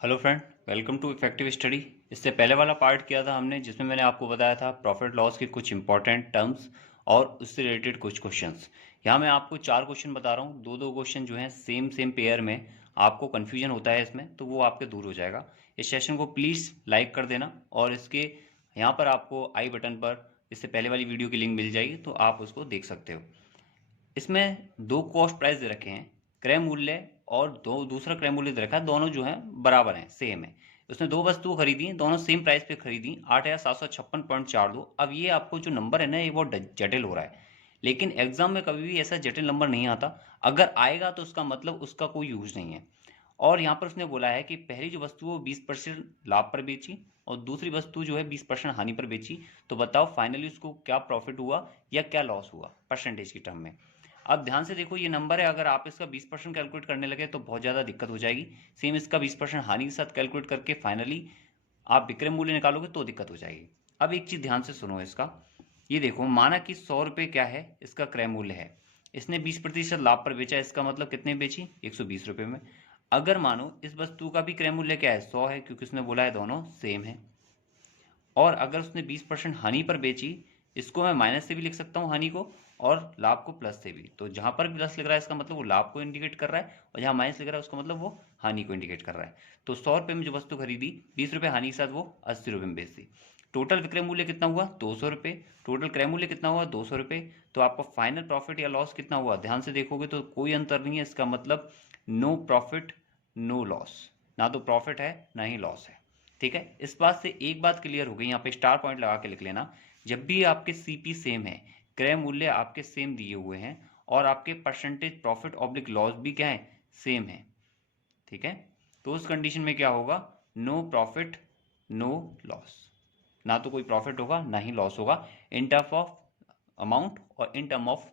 Hello friend, welcome to effective study. इससे पहले वाला पार्ट किया था हमने, जिसमें मैंने आपको बताया था प्रॉफिट लॉस के कुछ इंपॉर्टेंट टर्म्स और उससे रिलेटेड कुछ क्वेश्चंस। यहाँ मैं आपको 4 क्वेश्चन बता रहा हूँ। दो क्वेश्चन जो हैं सेम पेयर में, आपको कन्फ्यूजन होता है इसमें, तो वो आपके दूर हो जाएगा। इस सेशन को प्लीज़ लाइक कर देना और इसके यहाँ पर आपको आई बटन पर इससे पहले वाली वीडियो की लिंक मिल जाएगी, तो आप उसको देख सकते हो। इसमें दो कॉस्ट प्राइस दे रखे हैं, क्रय मूल्य और दूसरा क्रय मूल्य दे रखा है। दोनों जो है बराबर हैं, सेम है। उसने दो वस्तु खरीदी, दोनों सेम प्राइस पे खरीदी, 8,756.42। अब ये आपको जो नंबर है ना, ये बहुत जटिल हो रहा है, लेकिन एग्जाम में कभी भी ऐसा जटिल नंबर नहीं आता। अगर आएगा तो उसका मतलब उसका कोई यूज नहीं है। और यहाँ पर उसने बोला है कि पहली जो वस्तु वो 20% लाभ पर बेची और दूसरी वस्तु जो है 20% हानि पर बेची। तो बताओ फाइनली उसको क्या प्रॉफिट हुआ या क्या लॉस हुआ परसेंटेज की टर्म में। अब ध्यान से देखो, ये नंबर है, अगर आप इसका 20% कैलकुलेट करने लगे तो बहुत ज़्यादा दिक्कत हो जाएगी। सेम इसका 20% हानि के साथ कैलकुलेट करके फाइनली आप विक्रय मूल्य निकालोगे तो दिक्कत हो जाएगी। अब एक चीज़ ध्यान से सुनो इसका। ये देखो, माना कि 100 रुपये क्या है इसका क्रय मूल्य है, इसने 20% लाभ पर बेचा, इसका मतलब कितने बेची, 120 रुपये में। अगर मानो इस वस्तु का भी क्रय मूल्य क्या है, 100 है, क्योंकि उसने बोला है दोनों सेम है। और अगर उसने 20% हानि पर बेची, इसको मैं माइनस से भी लिख सकता हूँ हानि को, और लाभ को प्लस से भी। तो जहां पर प्लस लिख रहा है इसका मतलब वो लाभ को इंडिकेट कर रहा है, और जहां माइनस लिख रहा है उसका मतलब वो हानि को इंडिकेट कर रहा है। तो 100 रुपये में जो वस्तु खरीदी, 20 रुपये हानि के साथ वो 80 रुपये में बेच दी। टोटल विक्रय मूल्य कितना हुआ, 200 रुपये। टोटल क्रय मूल्य कितना हुआ, 200 रुपये। तो आपका फाइनल प्रॉफिट या लॉस कितना हुआ, ध्यान से देखोगे तो कोई अंतर नहीं है। इसका मतलब नो प्रॉफिट नो लॉस, ना तो प्रॉफिट है ना ही लॉस है। ठीक है, इस बात से एक बात क्लियर हो गई। यहाँ पे स्टार पॉइंट लगा के लिख लेना, जब भी आपके सीपी सेम है, क्रय मूल्य आपके सेम दिए हुए हैं, और आपके परसेंटेज प्रॉफिट ऑब्लिक लॉस भी क्या है, सेम है। ठीक है, तो उस कंडीशन में क्या होगा, नो प्रॉफिट नो लॉस। ना तो कोई प्रॉफिट होगा ना ही लॉस होगा, इन टर्म ऑफ अमाउंट और इन टर्म ऑफ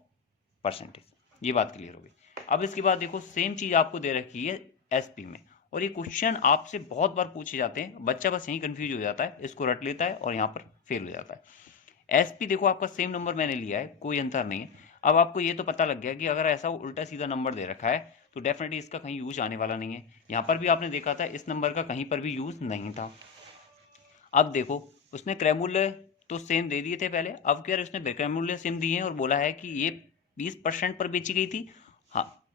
परसेंटेज। ये बात क्लियर हो गई। अब इसके बाद देखो, सेम चीज आपको दे रखी है एसपी में, और ये क्वेश्चन आपसे बहुत बार पूछे जाते हैं। बच्चा बस यही कंफ्यूज हो जाता है, इसको रट लेता है और यहाँ पर फेल हो जाता है। एसपी देखो, आपका सेम नंबर मैंने लिया है, कोई अंतर नहीं है। अब आपको ये तो पता लग गया कि अगर ऐसा उल्टा सीधा नंबर दे रखा है तो डेफिनेटली इसका कहीं यूज आने वाला नहीं है। यहाँ पर भी आपने देखा था इस नंबर का कहीं पर भी यूज नहीं था। अब देखो, उसने क्रय मूल्य तो सेम दे दिए थे पहले, अब क्या उसने विक्रय मूल्य सेम दिए हैं और बोला है कि ये 20% पर बेची गई थी, हाँ,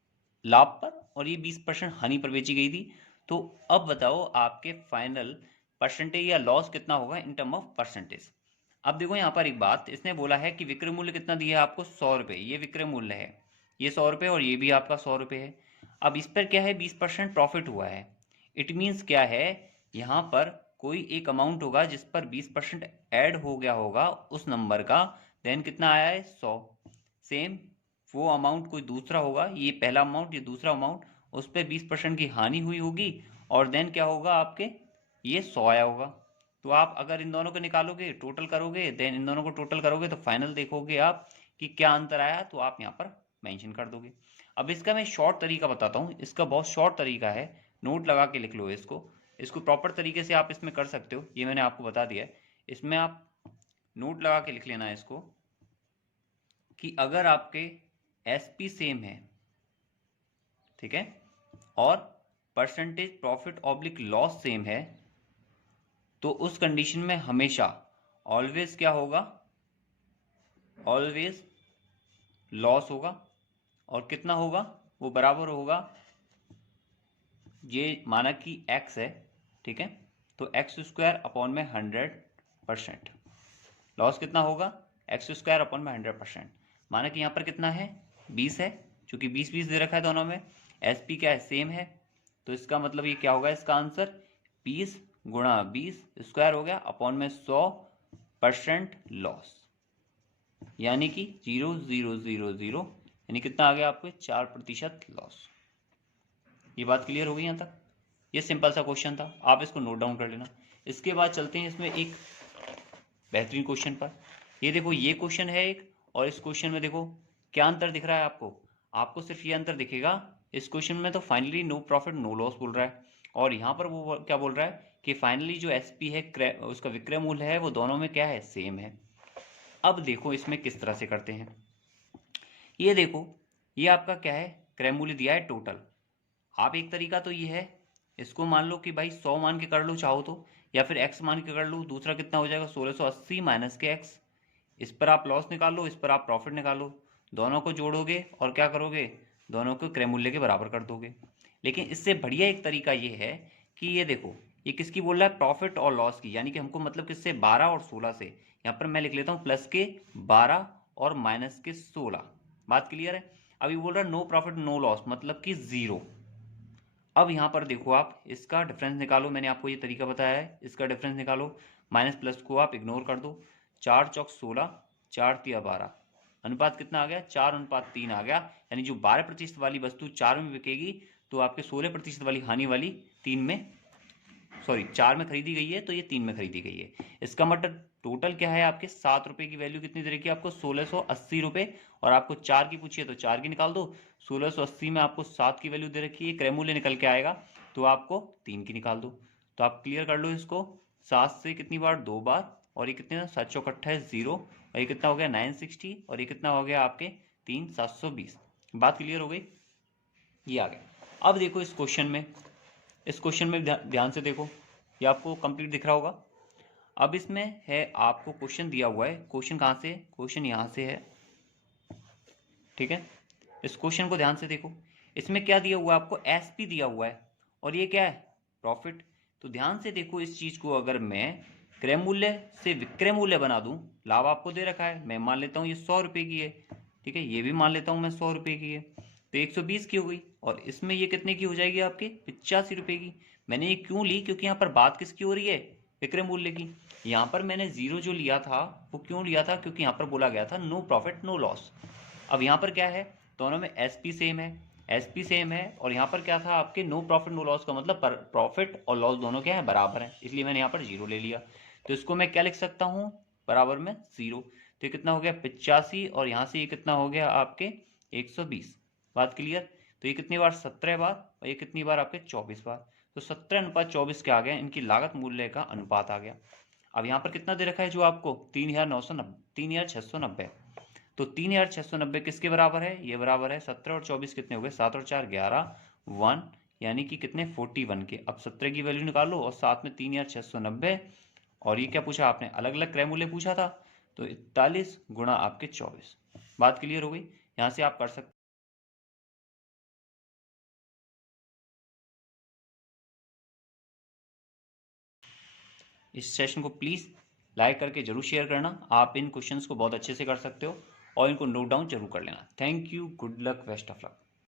लाभ पर, और ये 20% हानि पर बेची गई थी। तो अब बताओ आपके फाइनल परसेंटेज या लॉस कितना होगा इन टर्म ऑफ परसेंटेज। अब देखो यहाँ पर एक बात, इसने बोला है कि विक्रय मूल्य कितना दिया है आपको, 100 रुपये, ये विक्रय मूल्य है, ये 100 रुपये, और ये भी आपका 100 रुपये है। अब इस पर क्या है, 20% प्रॉफिट हुआ है। इट मीन्स क्या है, यहाँ पर कोई एक अमाउंट होगा जिस पर 20% ऐड हो गया होगा उस नंबर का, देन कितना आया है, 100। सेम वो अमाउंट कोई दूसरा होगा, ये पहला अमाउंट ये दूसरा अमाउंट, उस पर 20% की हानि हुई होगी, और देन क्या होगा आपके, ये 100 आया होगा। तो आप अगर इन दोनों को निकालोगे, टोटल करोगे, देन इन दोनों को टोटल करोगे, तो फाइनल देखोगे आप कि क्या अंतर आया, तो आप यहाँ पर मेंशन कर दोगे। अब इसका मैं शॉर्ट तरीका बताता हूँ, इसका बहुत शॉर्ट तरीका है, नोट लगा के लिख लो इसको। इसको प्रॉपर तरीके से आप इसमें कर सकते हो, ये मैंने आपको बता दिया है। इसमें आप नोट लगा के लिख लेना है इसको, कि अगर आपके एसपी सेम है, ठीक है, और percentage profit oblique loss same है, तो उस कंडीशन में हमेशा ऑलवेज क्या होगा, ऑलवेज लॉस होगा। और कितना होगा, वो बराबर होगा, ये माना कि x है, ठीक है, तो x² अपॉन में 100%। लॉस कितना होगा, x² अपॉन में 100%। माना कि यहाँ पर कितना है, 20 है, चूंकि 20-20 दे रखा है दोनों में, एसपी क्या है, सेम है, तो इसका मतलब ये क्या होगा, इसका आंसर 20 गुणा 20 स्क्वायर हो गया अपॉन में 100% लॉस, यानी कि 0,000, यानी कितना आ गया आपको, 4% लॉस। ये बात क्लियर हो गई यहाँ तक। ये सिंपल सा क्वेश्चन था, आप इसको नोट डाउन कर लेना। इसके बाद चलते हैं इसमें एक बेहतरीन क्वेश्चन पर। ये देखो, ये क्वेश्चन है एक, और इस क्वेश्चन में देखो क्या अंतर दिख रहा है आपको। आपको सिर्फ ये अंतर दिखेगा, इस क्वेश्चन में तो finally no profit no loss बोल रहा है, और यहाँ पर वो क्या बोल रहा है कि फाइनली जो एसपी है, उसका विक्रय मूल्य है, वो दोनों में क्या है, सेम है। अब देखो इसमें किस तरह से करते हैं। ये देखो, ये आपका क्या है, क्रय मूल्य दिया है टोटल। आप एक तरीका तो ये है, इसको मान लो कि भाई 100 मान के कर लो चाहो तो, या फिर x मान के कर लो। दूसरा कितना हो जाएगा 1680 माइनस के x। इस पर आप लॉस निकालो, इस पर आप प्रॉफिट निकालो, दोनों को जोड़ोगे और क्या करोगे, दोनों को क्रय मूल्य के बराबर कर दोगे। लेकिन इससे बढ़िया एक तरीका ये है कि ये देखो, ये किसकी बोल रहा है, प्रॉफिट और लॉस की, यानी कि हमको मतलब किससे, 12 और 16 से। यहाँ पर मैं लिख लेता हूँ प्लस के 12 और माइनस के 16। बात क्लियर है। अभी बोल रहा है नो प्रॉफिट नो लॉस, मतलब कि जीरो। अब यहाँ पर देखो आप इसका डिफरेंस निकालो, मैंने आपको ये तरीका बताया है, इसका डिफरेंस निकालो। माइनस प्लस को आप इग्नोर कर दो। 4 चौक 16, 4 तिया 12, अनुपात कितना आ गया, 4:3 आ गया। यानी जो 12% वाली वस्तु 4 में बिकेगी, तो आपके 16% वाली हानि वाली 3 में, सॉरी 4 में खरीदी गई है, तो ये 3 में खरीदी गई है। इसका मतलब टोटल क्या है, आपके 7 रुपए की वैल्यू कितनी दे रखी है आपको, 1680 रुपए। और आपको 4 की पूछी है तो 4 की निकाल दो। 1680 में आपको 7 की वैल्यू दे रखी है, क्रय मूल्य निकल के आएगा, तो आपको 3 की निकाल दो। तो आप क्लियर कर लो इसको। 7 से कितनी बार, 2 बार, और ये कितने, 7 चौक 28 0, और ये कितना हो गया 960, और ये कितना हो गया आपके 3 720। बात क्लियर हो गई, ये आ गया। अब देखो इस क्वेश्चन में, इस क्वेश्चन में ध्यान से देखो, ये आपको कंप्लीट दिख रहा होगा। अब इसमें है आपको क्वेश्चन दिया हुआ है, क्वेश्चन कहाँ से, क्वेश्चन यहाँ से है, ठीक है। इस क्वेश्चन को ध्यान से देखो, इसमें क्या दिया हुआ है आपको, एसपी दिया हुआ है, और ये क्या है, प्रॉफिट। तो ध्यान से देखो इस चीज को, अगर मैं क्रय मूल्य से विक्रय मूल्य बना दूं, लाभ आपको दे रखा है, मैं मान लेता हूं ये 100 रुपए की है, ठीक है, ये भी मान लेता हूं मैं 100 रुपए की है, तो 120 की हो गई। और इसमें ये कितने की हो जाएगी आपके, 85 रुपए की। मैंने ये क्यों ली, क्योंकि यहाँ पर बात किसकी हो रही है, विक्रय मूल्य की। यहाँ पर मैंने जीरो जो लिया था वो क्यों लिया था, क्योंकि यहाँ पर बोला गया था नो प्रॉफिट नो लॉस। अब यहाँ पर क्या है, दोनों में एसपी सेम है, एसपी सेम है, और यहाँ पर क्या था आपके नो प्रॉफिट नो लॉस का मतलब प्रॉफिट और लॉस दोनों क्या है, बराबर है, इसलिए मैंने यहाँ पर जीरो ले लिया। तो इसको मैं क्या लिख सकता हूँ, बराबर में जीरो। तो ये कितना हो गया 85, और यहाँ से ये कितना हो गया आपके 120। बात क्लियर। तो ये कितनी बार, 17 बार, और ये कितनी बार आपके 24 बार। तो 17:24 के आ गया, इनकी लागत मूल्य का अनुपात आ गया। अब यहाँ पर कितना दे रखा है जो आपको, 3990, 3690। तो 3690 किसके बराबर है, ये बराबर है 17 और 24 कितने हो गए, 7 और 4 11, 1, यानी कि कितने 41 के। अब 17 की वैल्यू निकालो और साथ में 3690, और ये क्या पूछा आपने, अलग अलग क्रय मूल्य पूछा था, तो 41 गुणा आपके 24। बात क्लियर हो गई, यहाँ से आप कर सकते। इस सेशन को प्लीज़ लाइक करके जरूर शेयर करना, आप इन क्वेश्चंस को बहुत अच्छे से कर सकते हो, और इनको नोट डाउन जरूर कर लेना। Thank you, good luck, best of luck.